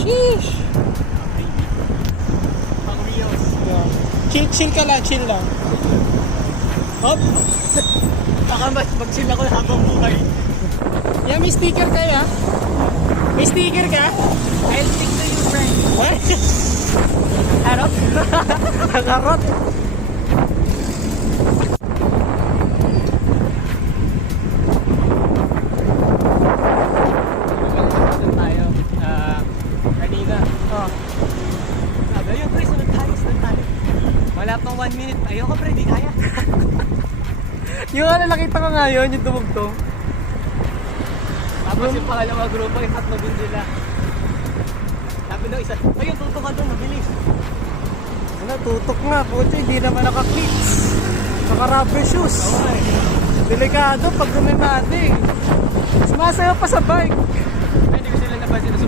Sheesh. Pang Rios. Yeah. Chill ka lang, chill lang. Hop. Baka mag-chill ako habang buhay. Yeah, may sticker ka ya? May sticker ka? I'll stick to you, friend. What? Harap? Nakarot. tayo. Kanina. Oh. Sabi, ayun pre, sunod tayo. Wala pang 1 minute. Ayoko pre, di kaya. Yung nakita ko nga yun, yung dumugtong. Tapos yung pangalawa grupo, yung tatlo din sila. Sabi daw isa, ayun, tutok ka doon, mabilis. Ano, tutok nga. Puti, hindi naman naka-cleats. Naka-rubber shoes. Okay. Delikado pag dumimating. Sumasayaw pa sa bike. Hindi ko sila napansin na